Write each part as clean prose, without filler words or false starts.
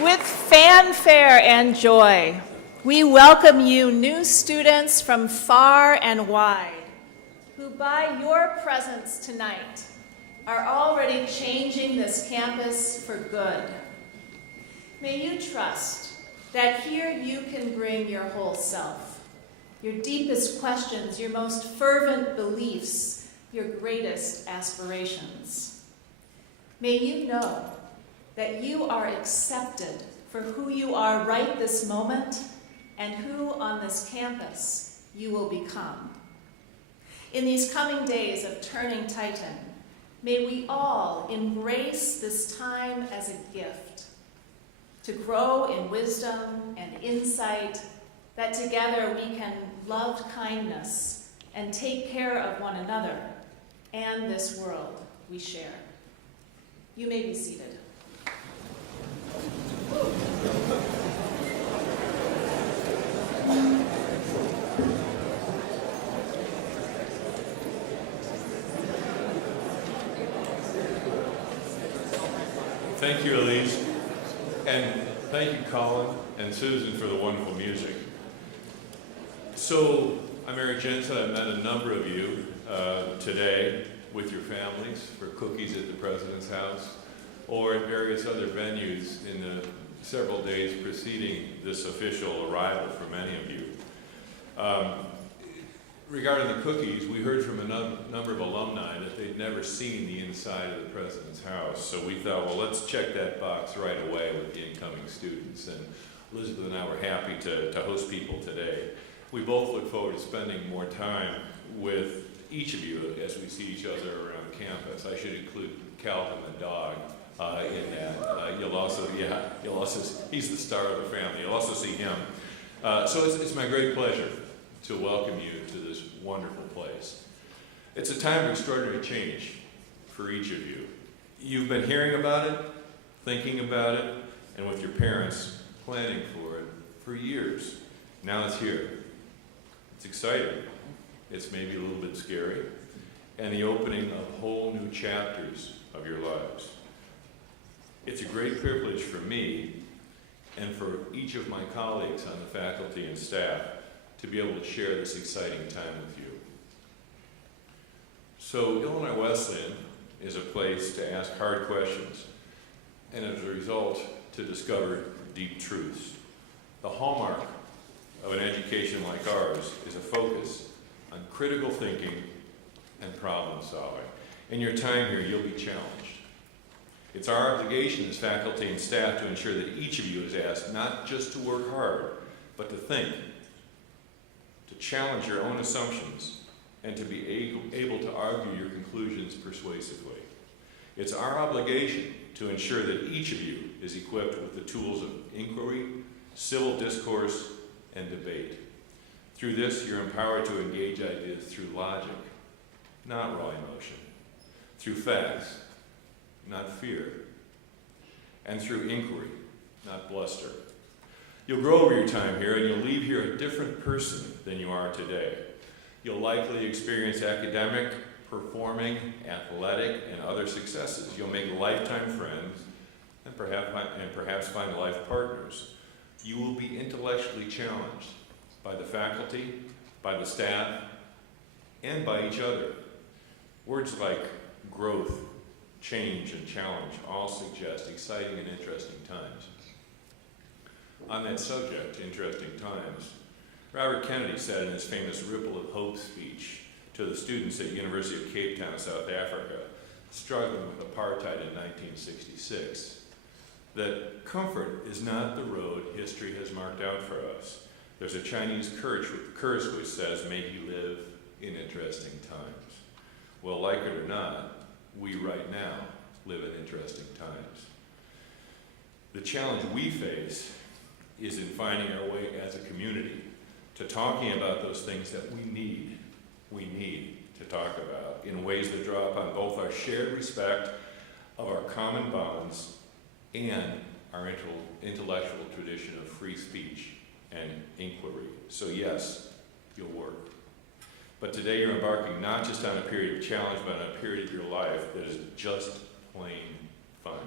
With fanfare and joy, we welcome you, new students from far and wide, who by your presence tonight are already changing this campus for good. May you trust that here you can bring your whole self, your deepest questions, your most fervent beliefs, your greatest aspirations. May you know that you are accepted for who you are right this moment and who on this campus you will become. In these coming days of turning Titan, may we all embrace this time as a gift to grow in wisdom and insight, that together we can love kindness and take care of one another and this world we share. You may be seated. Thank you, Elise, and thank you, Colin and Susan, for the wonderful music. So, I'm Eric Jensen. I've met a number of you today with your families for cookies at the President's house or at various other venues in the several days preceding this official arrival for many of you. Regarding the cookies, we heard from a number of alumni that they'd never seen the inside of the President's house. So we thought, well, let's check that box right away with the incoming students. And Elizabeth and I were happy to host people today. We both look forward to spending more time with each of you as we see each other around campus. I should include Calvin the dog in that. You'll also, he's the star of the family. You'll also see him. So it's my great pleasure to welcome you to this wonderful place. It's a time of extraordinary change for each of you. You've been hearing about it, thinking about it, and with your parents, planning for it for years. Now it's here. It's exciting. It's maybe a little bit scary, and the opening of whole new chapters of your lives. It's a great privilege for me and for each of my colleagues on the faculty and staff to be able to share this exciting time with you. So Illinois Wesleyan is a place to ask hard questions, and as a result, to discover deep truths. The hallmark of an education like ours is a focus on critical thinking and problem solving. In your time here, you'll be challenged. It's our obligation as faculty and staff to ensure that each of you is asked not just to work hard, but to think, to challenge your own assumptions, and to be able to argue your conclusions persuasively. It's our obligation to ensure that each of you is equipped with the tools of inquiry, civil discourse, and debate. Through this, you're empowered to engage ideas through logic, not raw emotion, through facts, not fear, and through inquiry, not bluster. You'll grow over your time here, and you'll leave here a different person than you are today. You'll likely experience academic, performing, athletic, and other successes. You'll make lifetime friends and perhaps find life partners. You will be intellectually challenged by the faculty, by the staff, and by each other. Words like growth, change, and challenge all suggest exciting and interesting times. On that subject, interesting times, Robert Kennedy said in his famous Ripple of Hope speech to the students at the University of Cape Town, South Africa, struggling with apartheid in 1966, that comfort is not the road history has marked out for us. There's a Chinese curse which says, "May he live in interesting times." Well, like it or not, we right now live in interesting times. The challenge we face is in finding our way as a community to talking about those things that we need to talk about in ways that draw upon both our shared respect of our common bonds and our intellectual tradition of free speech and inquiry. So yes, you'll work. But today you're embarking not just on a period of challenge, but on a period of your life that is just plain fun.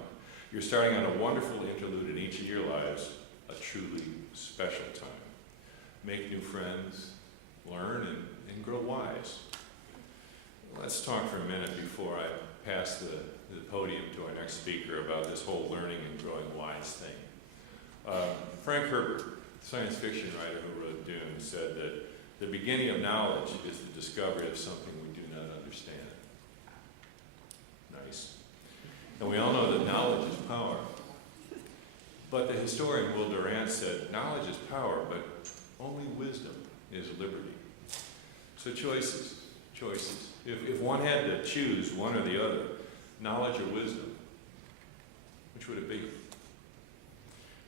You're starting on a wonderful interlude in each of your lives, a truly special time. Make new friends, learn, and grow wise. Let's talk for a minute before I pass the podium to our next speaker about this whole learning and growing wise thing. Frank Herbert, science fiction writer who wrote Dune, said that the beginning of knowledge is the discovery of something we do not understand. Nice. And we all know that knowledge is power. But the historian Will Durant said, knowledge is power, but only wisdom is liberty. So choices. If one had to choose one or the other, knowledge or wisdom, which would it be?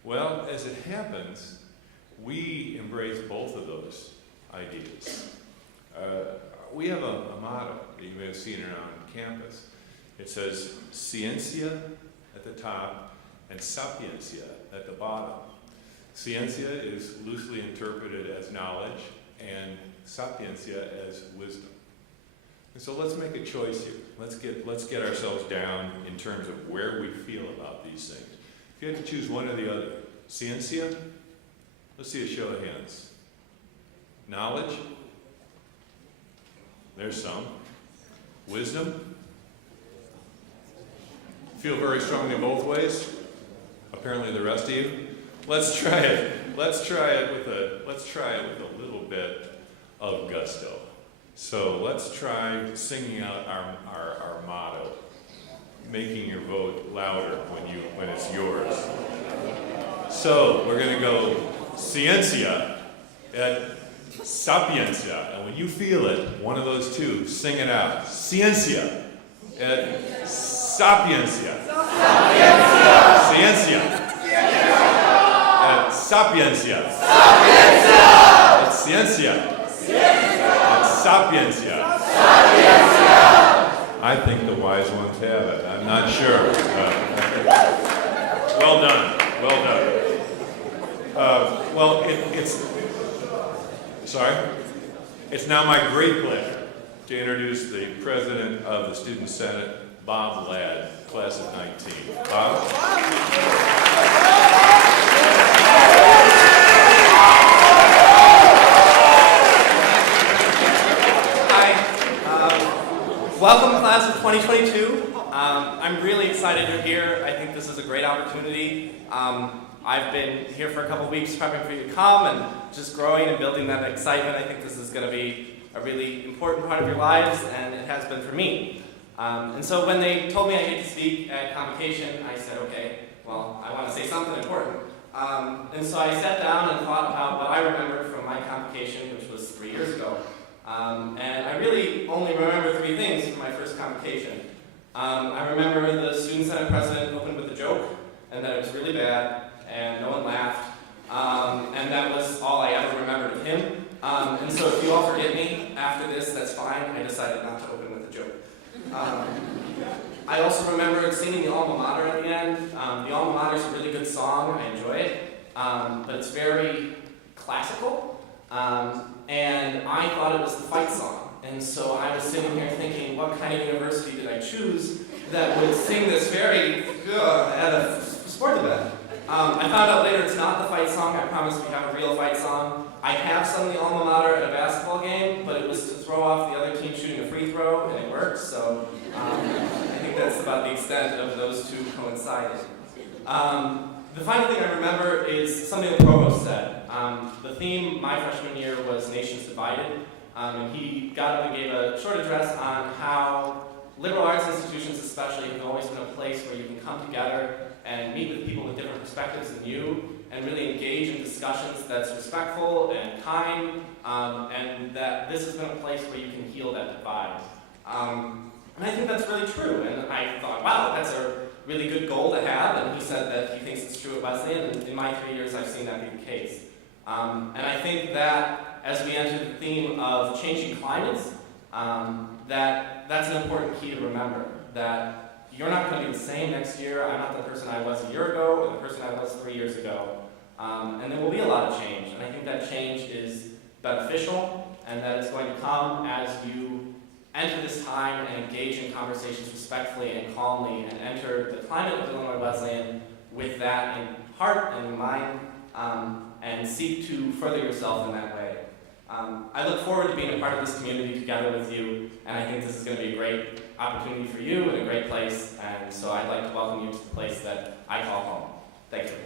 Well, as it happens, we embrace both of those ideas. We have a motto that you may have seen around campus. It says, Ciencia at the top and Sapiencia at the bottom. Ciencia is loosely interpreted as knowledge and Sapiencia as wisdom. And so let's make a choice here. Let's get ourselves down in terms of where we feel about these things. If you had to choose one or the other, Ciencia, let's see a show of hands. Knowledge, there's some. Wisdom, feel very strongly both ways. Apparently the rest of you. Let's try it. Let's try it with a little bit of gusto. So let's try singing out our motto, making your vote louder when it's yours. So we're going to go Ciencia et Sapiencia, and when you feel it, one of those two, sing it out. Ciencia et Sapiencia. Ciencia et Sapiencia. Et Ciencia. Sapiencia. I think the wise ones have it. I'm not sure. Well done. Well done. It's now my great pleasure to introduce the president of the Student Senate, Bob Ladd, class of 19. Bob? Welcome, class of 2022. I'm really excited you're here. I think this is a great opportunity. I've been here for a couple weeks prepping for you to come and just growing and building that excitement. I think this is going to be a really important part of your lives, and it has been for me. And so when they told me I get to speak at Convocation, I said, okay, well, I want to say something important. And so I sat down and thought about what I remembered from my Convocation, which was 3 years ago. And I really only remember 3 things from my first Convocation. I remember the Student Senate president opened with a joke, and that it was really bad, and no one laughed. And that was all I ever remembered of him. And so if you all forget me after this, that's fine. I decided not to open with a joke. I also remember singing the Alma Mater at the end. The Alma Mater is a really good song. I enjoy it. But it's very classical. And I thought it was the fight song. And so I was sitting here thinking, what kind of university did I choose that would sing this very at a sports event? I found out later it's not the fight song. I promise we have a real fight song. I have sung the Alma Mater at a basketball game, but it was to throw off the other team shooting a free throw, and it worked. So I think that's about the extent of those two coinciding. The final thing I remember is something the Provost said. The theme my freshman year was Nations Divided, and he got up and gave a short address on how liberal arts institutions especially have always been a place where you can come together and meet with people with different perspectives than you, and really engage in discussions that's respectful and kind, and that this has been a place where you can heal that divide. And I think that's really true, and I thought, wow, that's a really good goal to have, and he said that he thinks it's true at Wesleyan, and in my 3 years I've seen that be the case. And I think that as we enter the theme of changing climates, that's an important key to remember, that you're not going to be the same next year. I'm not the person I was a year ago or the person I was 3 years ago. And there will be a lot of change, and I think that change is beneficial, and that it's going to come as you enter this time and engage in conversations respectfully and calmly and enter the climate of Illinois Wesleyan with that in heart and in mind, and seek to further yourself in that way. I look forward to being a part of this community together with you, and I think this is going to be a great opportunity for you and a great place, and so I'd like to welcome you to the place that I call home. Thank you.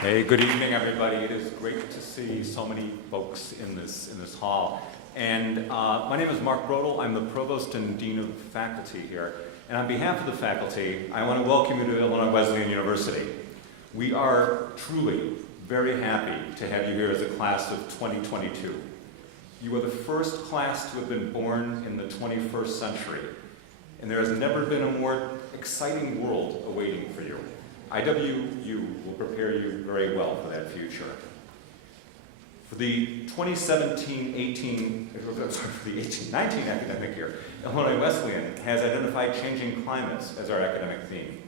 Hey, good evening, everybody. It is great to see so many folks in this hall. And my name is Mark Brodl. I'm the Provost and Dean of Faculty here. And on behalf of the faculty, I want to welcome you to Illinois Wesleyan University. We are truly very happy to have you here as a class of 2022. You are the first class to have been born in the 21st century. and there has never been a more exciting world awaiting for you. IWU will prepare you very well for that future. For the 2017-19 academic year, Illinois Wesleyan has identified changing climates as our academic theme.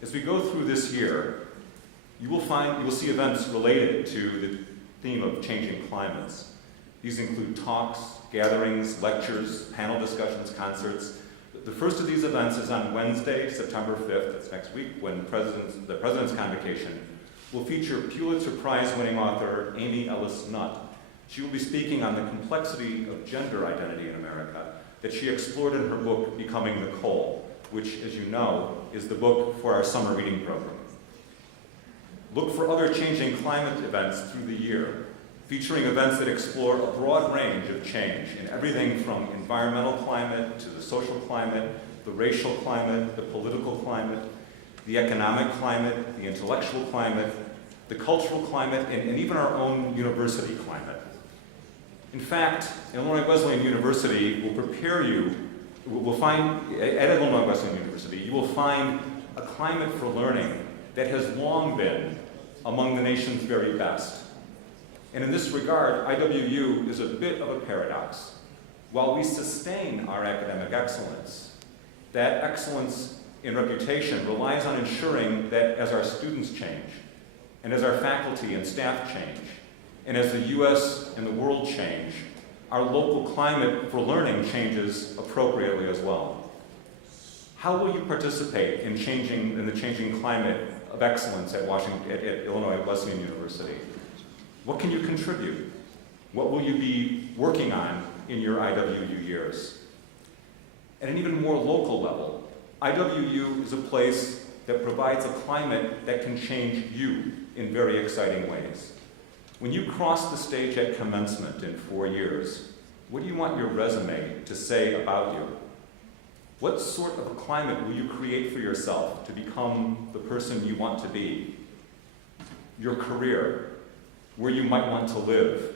As we go through this year, you will see events related to the theme of changing climates. These include talks, gatherings, lectures, panel discussions, concerts. The first of these events is on Wednesday, September 5th, that's next week, when the President's Convocation will feature Pulitzer Prize-winning author Amy Ellis Nutt. She will be speaking on the complexity of gender identity in America that she explored in her book, Becoming Nicole, which, as you know, is the book for our summer reading program. Look for other changing climate events through the year, featuring events that explore a broad range of change in everything from environmental climate to the social climate, the racial climate, the political climate, the economic climate, the intellectual climate, the cultural climate, and even our own university climate. In fact, Illinois Wesleyan University will prepare you, at Illinois Wesleyan University, you will find a climate for learning that has long been among the nation's very best. And in this regard, IWU is a bit of a paradox. While we sustain our academic excellence, that excellence in reputation relies on ensuring that as our students change, and as our faculty and staff change, and as the US and the world change, our local climate for learning changes appropriately as well. How will you participate in the changing climate of excellence at Illinois Wesleyan University? What can you contribute? What will you be working on in your IWU years? At an even more local level, IWU is a place that provides a climate that can change you in very exciting ways. When you cross the stage at commencement in 4 years, what do you want your resume to say about you? What sort of a climate will you create for yourself to become the person you want to be? Your career, where you might want to live,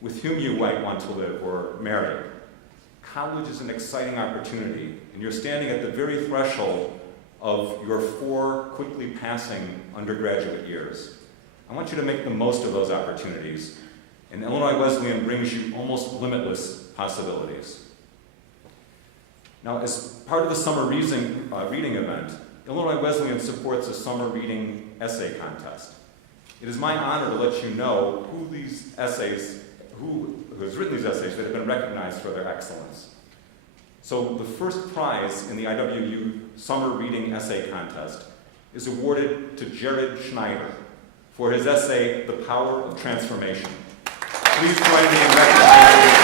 with whom you might want to live or marry. College is an exciting opportunity, and you're standing at the very threshold of your 4 quickly passing undergraduate years. I want you to make the most of those opportunities, and Illinois Wesleyan brings you almost limitless possibilities. Now, as part of the summer reading event, Illinois Wesleyan supports a summer reading essay contest. It is my honor to let you know who has written these essays that have been recognized for their excellence. So the first prize in the IWU Summer Reading Essay Contest is awarded to Jared Schneider for his essay, The Power of Transformation. Please join me in recognizing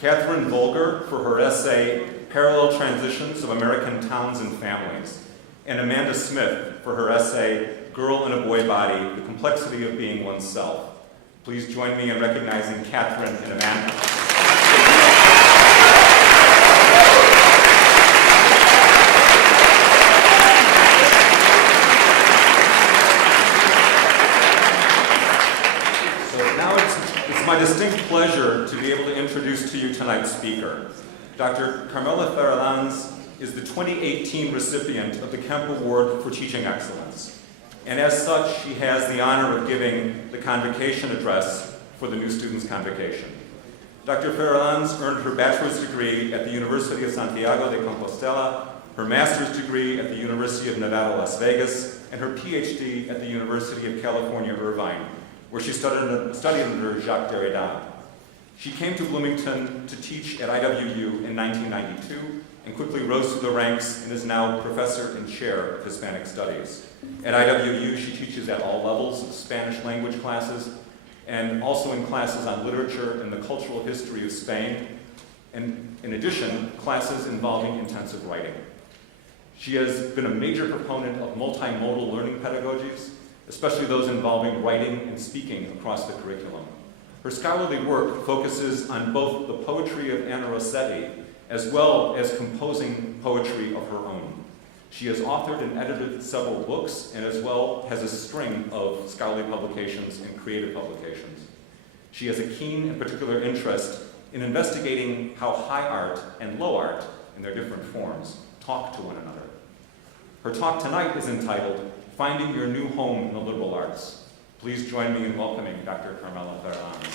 Catherine Volger for her essay, Parallel Transitions of American Towns and Families, and Amanda Smith for her essay, Girl in a Boy Body, The Complexity of Being Oneself. Please join me in recognizing Catherine and Amanda. My distinct pleasure to be able to introduce to you tonight's speaker. Dr. Carmela Ferradáns is the 2018 recipient of the Kemp Award for Teaching Excellence. And as such, she has the honor of giving the convocation address for the new Students' Convocation. Dr. Ferradáns earned her bachelor's degree at the University of Santiago de Compostela, her master's degree at the University of Nevada, Las Vegas, and her PhD at the University of California, Irvine, where she studied under Jacques Derrida. She came to Bloomington to teach at IWU in 1992 and quickly rose through the ranks and is now professor and chair of Hispanic Studies. At IWU, she teaches at all levels of Spanish language classes and also in classes on literature and the cultural history of Spain, and in addition, classes involving intensive writing. She has been a major proponent of multimodal learning pedagogies, especially those involving writing and speaking across the curriculum. Her scholarly work focuses on both the poetry of Anna Rossetti as well as composing poetry of her own. She has authored and edited several books and as well has a string of scholarly publications and creative publications. She has a keen and particular interest in investigating how high art and low art, in their different forms, talk to one another. Her talk tonight is entitled, Finding Your New Home in the Liberal Arts. Please join me in welcoming Dr. Carmela Ferradáns.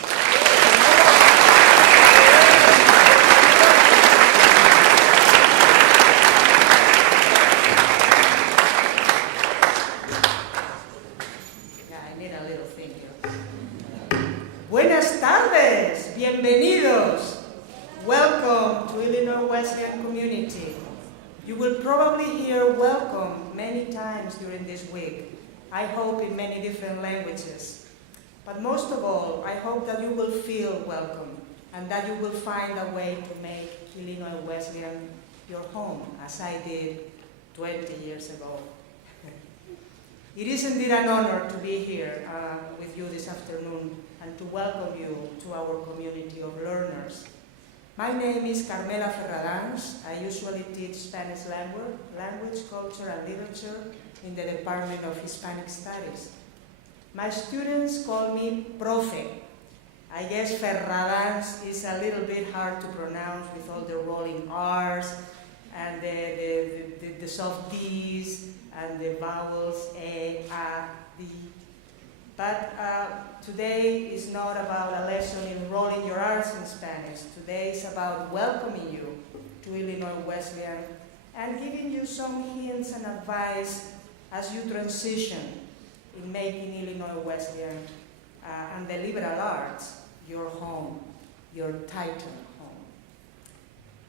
Buenas tardes, bienvenidos. Welcome to Illinois Wesleyan community. You will probably hear welcome many times during this week. I hope in many different languages. But most of all, I hope that you will feel welcome and that you will find a way to make Illinois Wesleyan your home, as I did 20 years ago. It is indeed an honor to be here with you this afternoon and to welcome you to our community of learners. My name is Carmela Ferradáns. I usually teach Spanish language, culture, and literature in the Department of Hispanic Studies. My students call me Profe. I guess Ferradáns is a little bit hard to pronounce with all the rolling R's and the soft D's and the vowels A, D. But today is not about a lesson in rolling your R's in Spanish. Today is about welcoming you to Illinois Wesleyan and giving you some hints and advice as you transition in making Illinois Wesleyan and the liberal arts your home, your Titan home.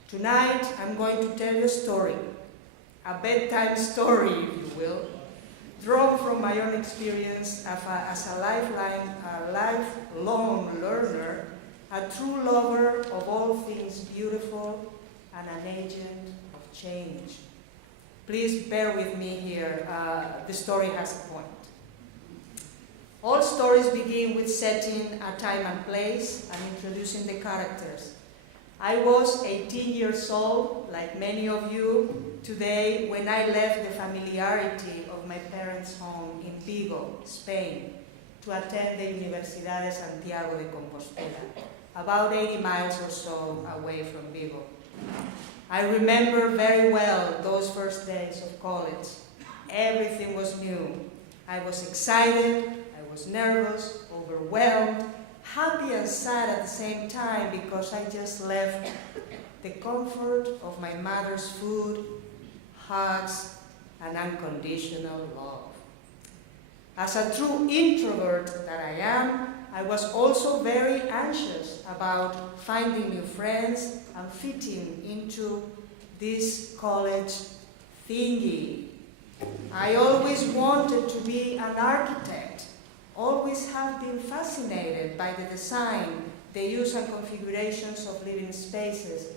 Tonight, I'm going to tell you a story, a bedtime story, if you will, drawn from my own experience as a lifelong learner, a true lover of all things beautiful, and an agent of change. Please bear with me here. The story has a point. All stories begin with setting a time and place and introducing the characters. I was 18 years old, like many of you, today when I left the familiarity of my parents' home in Vigo, Spain, to attend the Universidad de Santiago de Compostela, about 80 miles or so away from Vigo. I remember very well those first days of college. Everything was new. I was excited, I was nervous, overwhelmed, happy and sad at the same time because I just left the comfort of my mother's food, hugs, and unconditional love. As a true introvert that I am, I was also very anxious about finding new friends and fitting into this college thingy. I always wanted to be an architect, always have been fascinated by the design, the use and configurations of living spaces.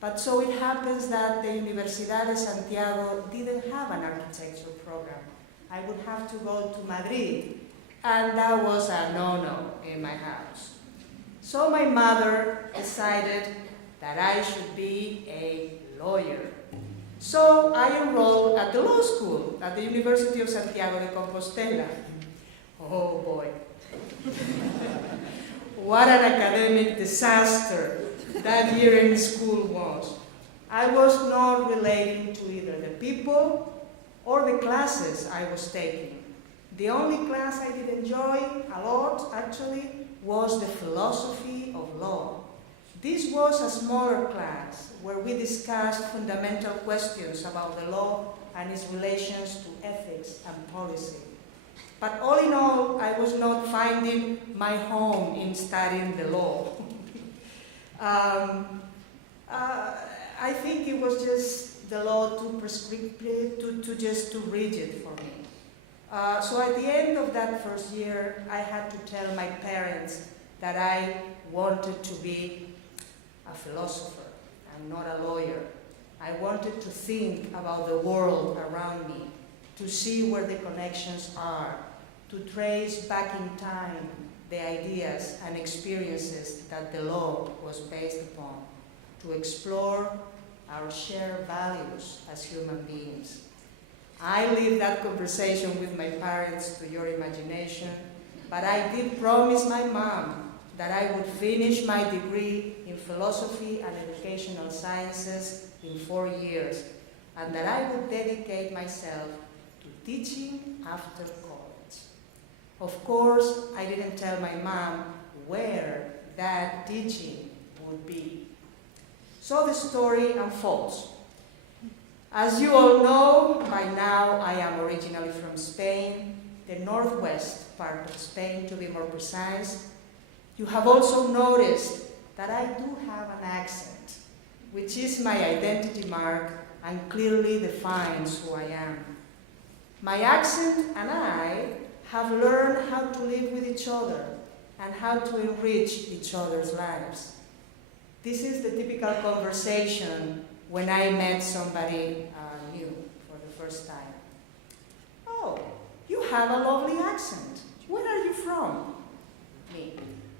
But so it happens that the Universidad de Santiago didn't have an architecture program. I would have to go to Madrid, and that was a no-no in my house. So my mother decided that I should be a lawyer. So I enrolled at the law school at the University of Santiago de Compostela. Oh boy. What an academic disaster that year in school was. I was not relating to either the people or the classes I was taking. The only class I did enjoy a lot, actually, was the philosophy of law. This was a smaller class where we discussed fundamental questions about the law and its relations to ethics and policy. But all in all, I was not finding my home in studying the law. I think it was just the law too prescriptive, too rigid for me. So at the end of that first year, I had to tell my parents that I wanted to be a philosopher and not a lawyer. I wanted to think about the world around me, to see where the connections are, to trace back in time the ideas and experiences that the law was based upon, to explore our shared values as human beings. I leave that conversation with my parents to your imagination, but I did promise my mom that I would finish my degree in philosophy and educational sciences in 4 years, and that I would dedicate myself to teaching after college. Of course, I didn't tell my mom where that teaching would be. So the story unfolds. As you all know, by now I am originally from Spain, the northwest part of Spain to be more precise. You have also noticed that I do have an accent, which is my identity mark and clearly defines who I am. My accent and I have learned how to live with each other and how to enrich each other's lives. This is the typical conversation when I met somebody new for the first time. Oh, you have a lovely accent. Where are you from? Me.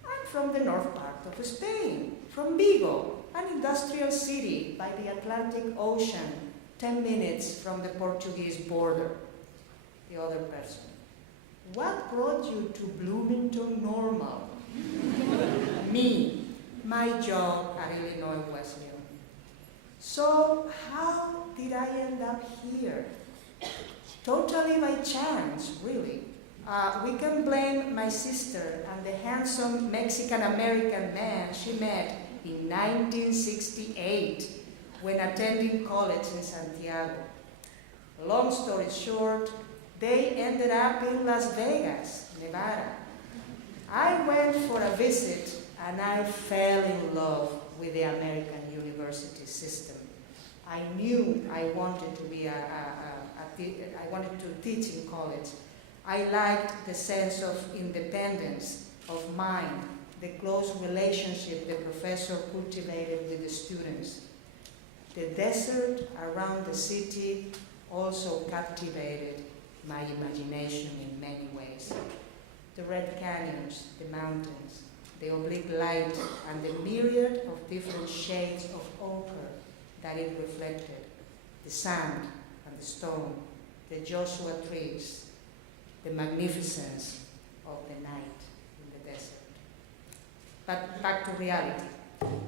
I'm from the north part of Spain, from Vigo, an industrial city by the Atlantic Ocean, 10 minutes from the Portuguese border. The other person. What brought you to Bloomington Normal? Me. My job at Illinois Wesleyan. So how did I end up here? Totally by chance, really. We can blame my sister and the handsome Mexican-American man she met in 1968 when attending college in Santiago. Long story short, they ended up in Las Vegas, Nevada. I went for a visit and I fell in love with the American university system. I knew I wanted to I wanted to teach in college. I liked the sense of independence of mind, the close relationship the professor cultivated with the students. The desert around the city also captivated my imagination in many ways. The red canyons, the mountains, the oblique light, and the myriad of different shades of ochre that it reflected, the sand and the stone, the Joshua trees, the magnificence of the night in the desert. But back to reality.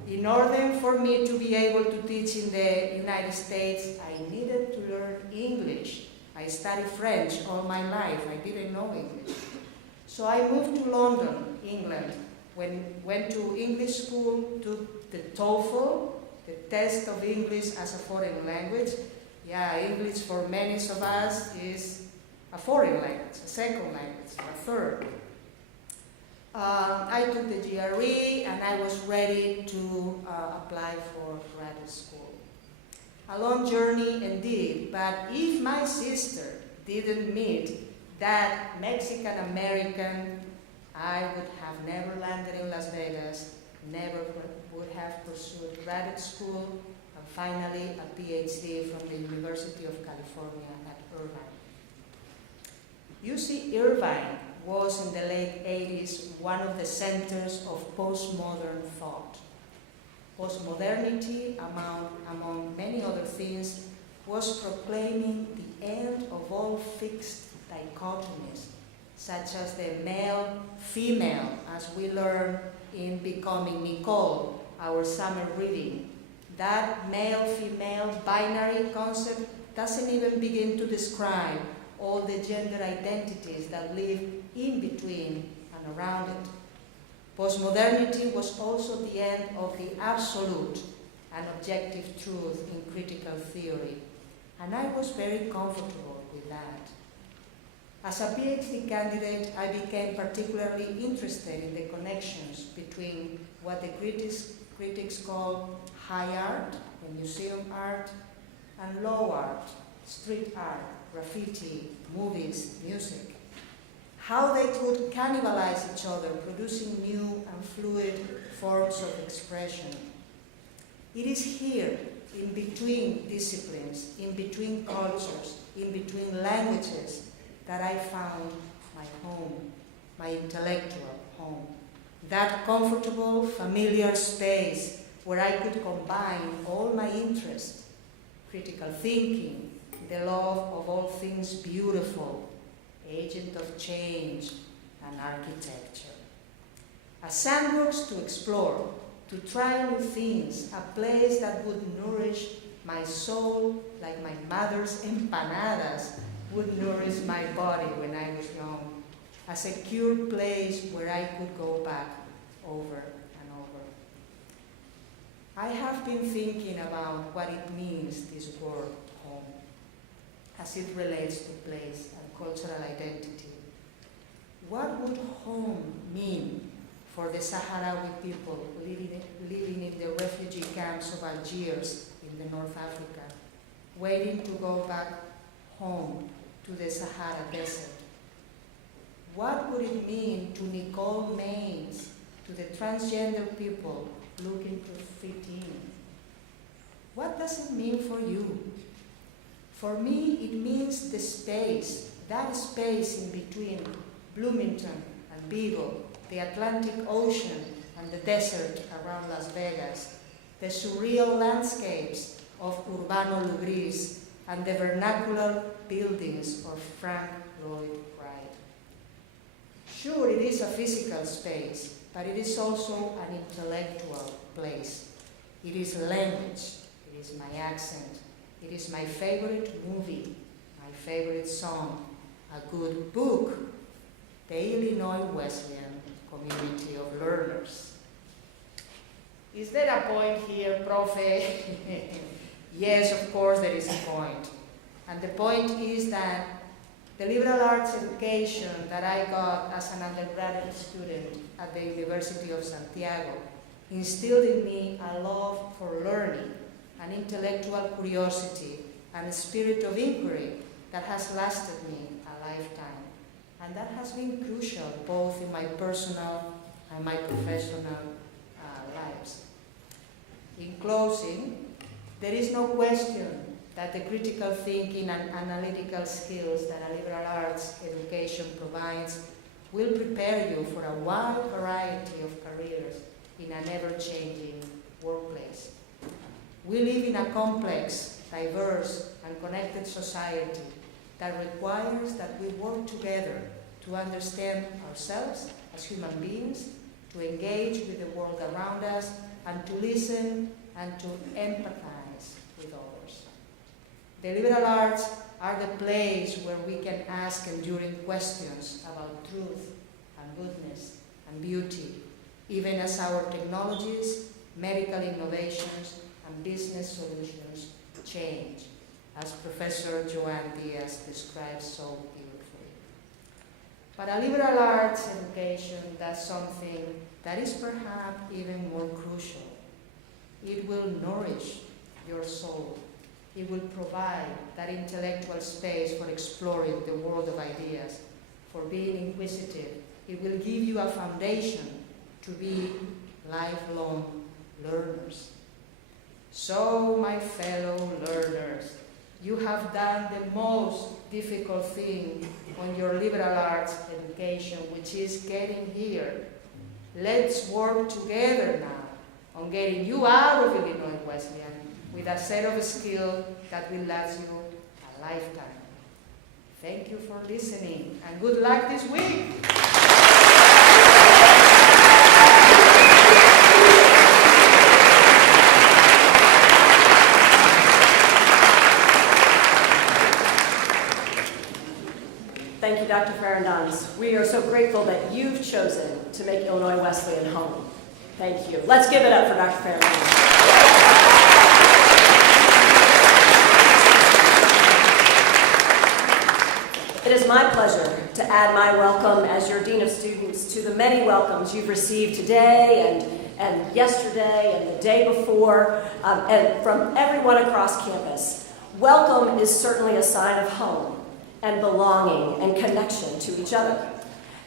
In order for me to be able to teach in the United States, I needed to learn English. I studied French all my life. I didn't know English. So I moved to London, England, went to English school, took the TOEFL, the test of English as a foreign language. Yeah, English for many of us is a foreign language, a second language, a third. I took the GRE and I was ready to apply for graduate school. A long journey indeed, but if my sister didn't meet that Mexican-American, I would have never landed in Las Vegas, never would have pursued graduate school, and finally a PhD from the University of California at Irvine. You see, Irvine was in the late 80s one of the centers of postmodern thought. Postmodernity, among many other things, was proclaiming the end of all fixed dichotomies, such as the male-female, as we learn in Becoming Nicole, our summer reading. That male-female binary concept doesn't even begin to describe all the gender identities that live in between and around it. Postmodernity was also the end of the absolute and objective truth in critical theory, and I was very comfortable with that. As a PhD candidate, I became particularly interested in the connections between what the critics call high art, the museum art, and low art, street art, graffiti, movies, music. How they could cannibalize each other, producing new and fluid forms of expression. It is here, in between disciplines, in between cultures, in between languages, that I found my home. my intellectual home. That comfortable, familiar space where I could combine all my interests, critical thinking, the love of all things beautiful, agent of change, and architecture. A sandbox to explore, to try new things, a place that would nourish my soul like my mother's empanadas would nourish my body when I was young. A secure place where I could go back over and over. I have been thinking about what it means, this word home, as it relates to place and cultural identity. What would home mean for the Sahrawi people living in the refugee camps of Algiers in the North Africa, waiting to go back home to the Sahara Desert? What would it mean to Nicole Maines, to the transgender people looking to fit in? What does it mean for you? For me, it means the space, that space in between Bloomington and Beagle, the Atlantic Ocean and the desert around Las Vegas, the surreal landscapes of Urbano Lugris and the vernacular buildings of Frank Lloyd Wright. Sure, it is a physical space, but it is also an intellectual place. It is language, it is my accent, it is my favorite movie, my favorite song, a good book, the Illinois Wesleyan Community of Learners. Is there a point here, Profe? Yes, of course there is a point. And the point is that the liberal arts education that I got as an undergraduate student at the University of Santiago instilled in me a love for learning, an intellectual curiosity, and a spirit of inquiry that has lasted me a lifetime. And that has been crucial both in my personal and my professional lives. In closing, there is no question that the critical thinking and analytical skills that a liberal arts education provides will prepare you for a wide variety of careers in an ever-changing workplace. We live in a complex, diverse, and connected society that requires that we work together to understand ourselves as human beings, to engage with the world around us, and to listen and to empathize with others. The liberal arts are the place where we can ask enduring questions about truth and goodness and beauty, even as our technologies, medical innovations, and business solutions change, as Professor Joanne Diaz describes so beautifully. But a liberal arts education does something that is perhaps even more crucial. It will nourish your soul. It will provide that intellectual space for exploring the world of ideas, for being inquisitive. It will give you a foundation to be lifelong learners. So, my fellow learners, you have done the most difficult thing on your liberal arts education, which is getting here. Let's work together now on getting you out of Illinois Wesleyan with a set of skills that will last you a lifetime. Thank you for listening, and good luck this week. Thank you, Dr. Ferradáns. We are so grateful that you've chosen to make Illinois Wesleyan home. Thank you. Let's give it up for Dr. Ferradáns. It is my pleasure to add my welcome as your Dean of Students to the many welcomes you've received today and yesterday and the day before, and from everyone across campus. Welcome is certainly a sign of home and belonging and connection to each other.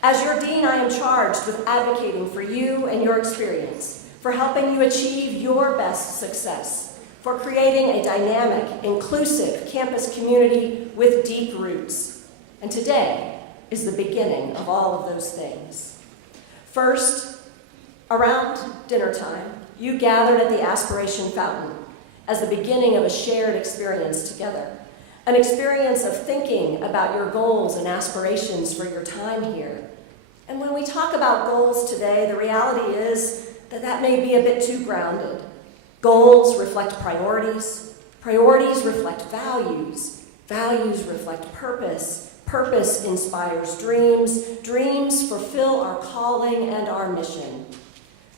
As your dean, I am charged with advocating for you and your experience, for helping you achieve your best success, for creating a dynamic, inclusive campus community with deep roots. And today, is the beginning of all of those things. First, around dinner time, you gathered at the Aspiration Fountain as the beginning of a shared experience together, an experience of thinking about your goals and aspirations for your time here. And when we talk about goals today, the reality is that that may be a bit too grounded. Goals reflect priorities. Priorities reflect values. Values reflect purpose. Purpose inspires dreams. Dreams fulfill our calling and our mission.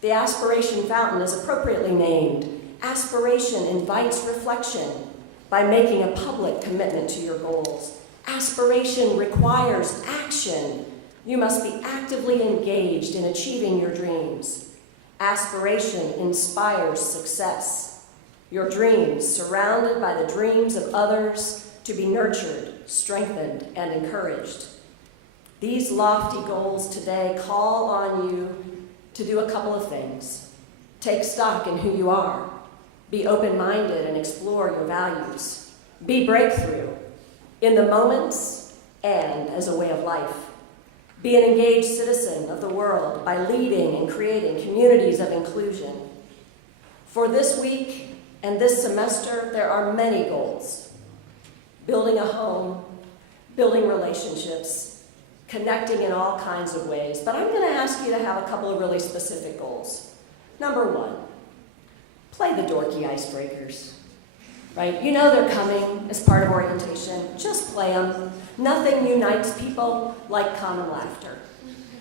The Aspiration Fountain is appropriately named. Aspiration invites reflection by making a public commitment to your goals. Aspiration requires action. You must be actively engaged in achieving your dreams. Aspiration inspires success. Your dreams, surrounded by the dreams of others, to be nurtured, strengthened, and encouraged. These lofty goals today call on you to do a couple of things. Take stock in who you are. Be open-minded and explore your values. Be breakthrough in the moments and as a way of life. Be an engaged citizen of the world by leading and creating communities of inclusion. For this week and this semester, there are many goals. Building a home, building relationships, connecting in all kinds of ways. But I'm going to ask you to have a couple of really specific goals. Number one, play the dorky icebreakers. Right? You know they're coming as part of orientation. Just play them. Nothing unites people like common laughter.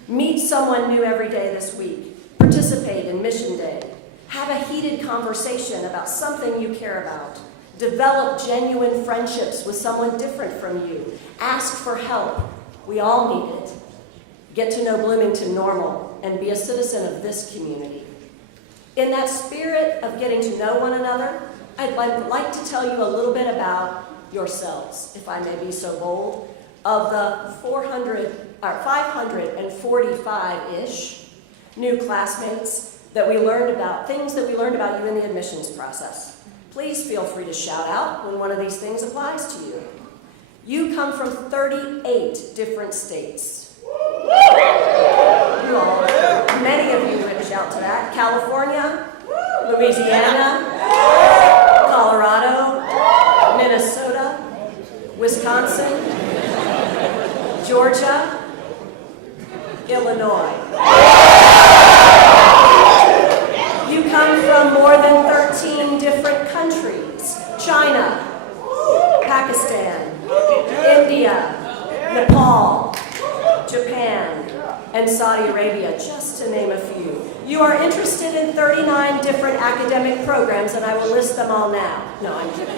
Meet someone new every day this week. Participate in Mission Day. Have a heated conversation about something you care about. Develop genuine friendships with someone different from you. Ask for help. We all need it. Get to know Bloomington Normal and be a citizen of this community. In that spirit of getting to know one another, I'd like to tell you a little bit about yourselves, if I may be so bold. Of the 545-ish new classmates that we learned about, things that we learned about you in the admissions process, please feel free to shout out when one of these things applies to you. You come from 38 different states. You all, many of you would shout to that. California, Louisiana, Colorado, Minnesota, Wisconsin, Georgia, Illinois. You come from more than 13 different countries. China, Pakistan, India, Nepal, Japan, and Saudi Arabia, just to name a few. You are interested in 39 different academic programs, and I will list them all now. No, I'm kidding.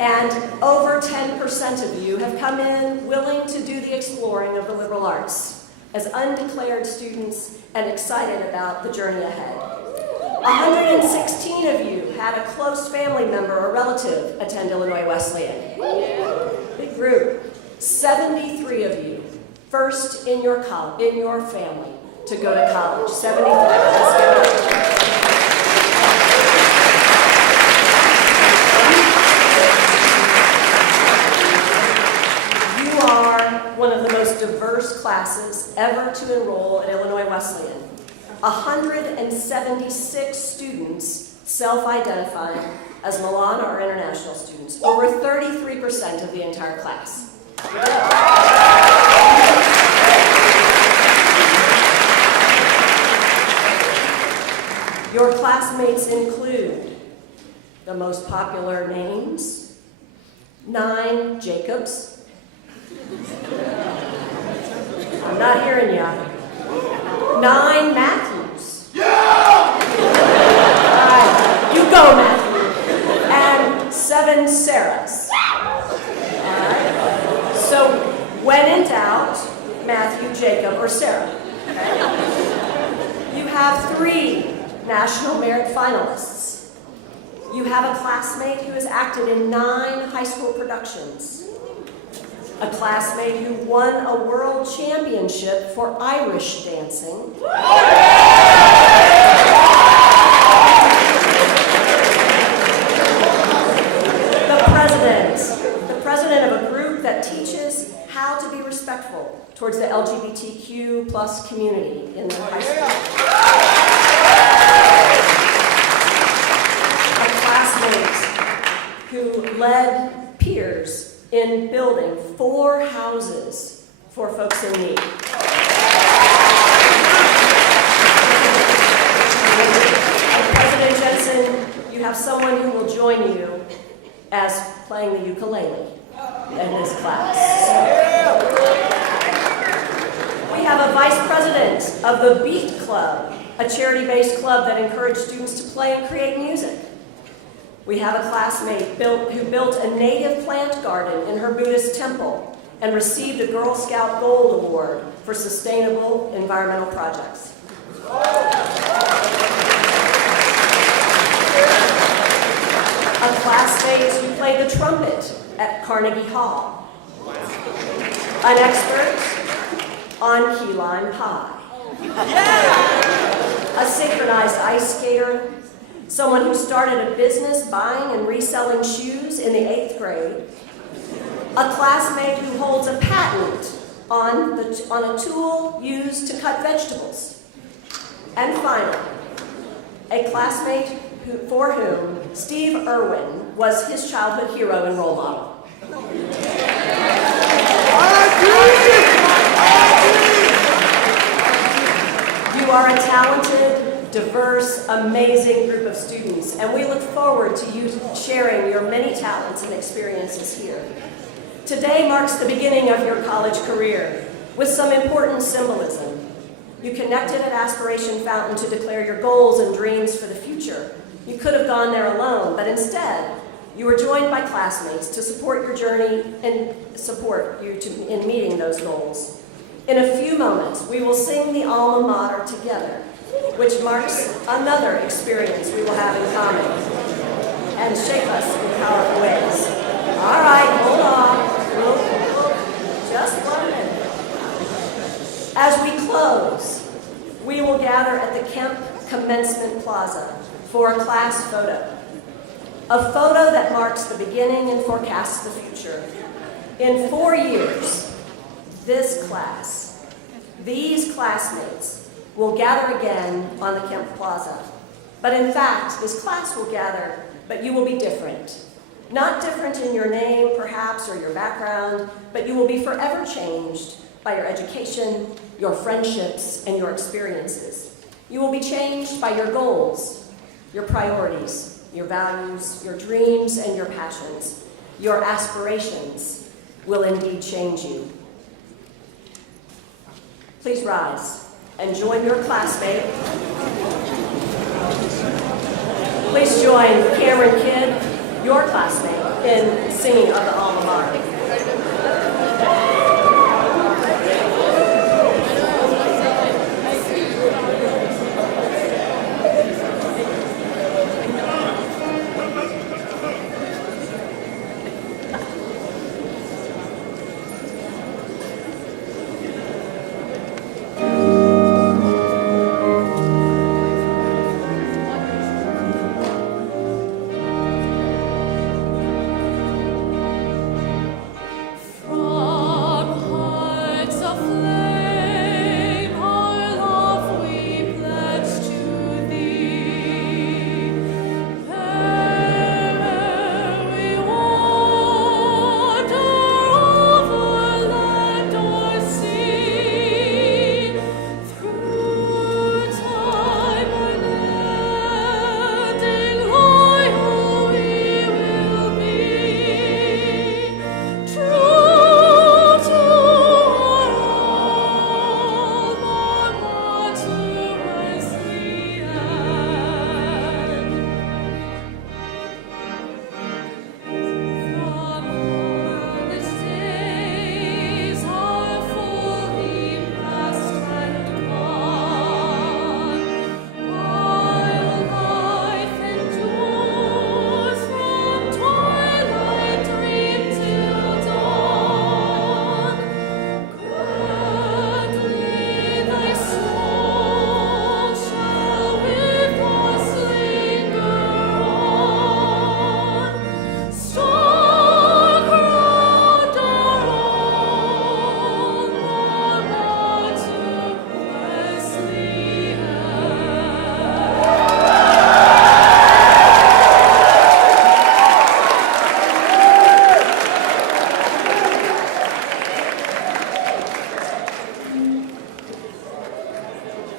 And over 10% of you have come in willing to do the exploring of the liberal arts as undeclared students and excited about the journey ahead. 116 of you had a close family member or relative attend Illinois Wesleyan. Big group. 73 of you, first in your family to go to college. 73. You are one of the most diverse classes ever to enroll at Illinois Wesleyan. 176 students self-identifying as Milano or international students, over 33% of the entire class. Your classmates include the most popular names: 9 Jacobs. I'm not hearing ya. 9 Matthews. Yeah! All right, you go, Matthew. And 7 Sarahs. All right. So, when in doubt, Matthew, Jacob, or Sarah. Okay? You have 3 National Merit finalists. You have a classmate who has acted in 9 high school productions. A classmate who won a world championship for Irish dancing. The president of a group that teaches kids how to be respectful towards the LGBTQ plus community in their high school. A classmate who led peers in building 4 houses for folks in need. President Jensen, you have someone who will join you as playing the ukulele in this class. We have a vice president of the Beat Club, a charity-based club that encouraged students to play and create music. We have a classmate who built a native plant garden in her Buddhist temple and received a Girl Scout Gold Award for sustainable environmental projects. A classmate who played the trumpet at Carney-Hall. An expert on key lime pie. A synchronized ice skater. Someone who started a business buying and reselling shoes in the 8th grade. A classmate who holds a patent on a tool used to cut vegetables. And finally, a classmate for whom Steve Irwin was his childhood hero and role model. You are a talented, diverse, amazing group of students, and we look forward to you sharing your many talents and experiences here. Today marks the beginning of your college career with some important symbolism. You connected at Aspiration Fountain to declare your goals and dreams for the future. You could have gone there alone, but instead, you were joined by classmates to support your journey and support you in meeting those goals. In a few moments, we will sing the alma mater together, which marks another experience we will have in common and shape us in powerful ways. All right, hold on. Just 1 minute. As we close, we will gather at the Kemp Commencement Plaza for a class photo. A photo that marks the beginning and forecasts the future. In 4 years, this class, these classmates, will gather again on the Kemp Plaza. But in fact, this class will gather, but you will be different. Not different in your name, perhaps, or your background, but you will be forever changed by your education, your friendships, and your experiences. You will be changed by your goals, your priorities, your values, your dreams, and your passions. Your aspirations will indeed change you. Please rise and join your classmate. Please join Cameron Kidd, your classmate, in singing of the alma mater.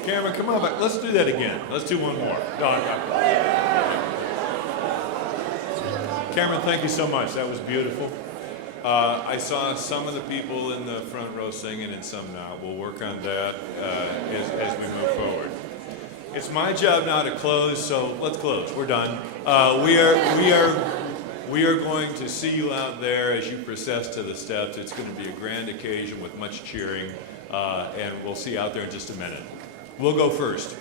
Cameron, come on back. Let's do that again. Let's do one more. Cameron, thank you so much. That was beautiful. I saw some of the people in the front row singing and some not. We'll work on that as we move forward. It's my job now to close, so let's close. We're done. We are going to see you out there as you process to the steps. It's going to be a grand occasion with much cheering, and we'll see you out there in just a minute. We'll go first.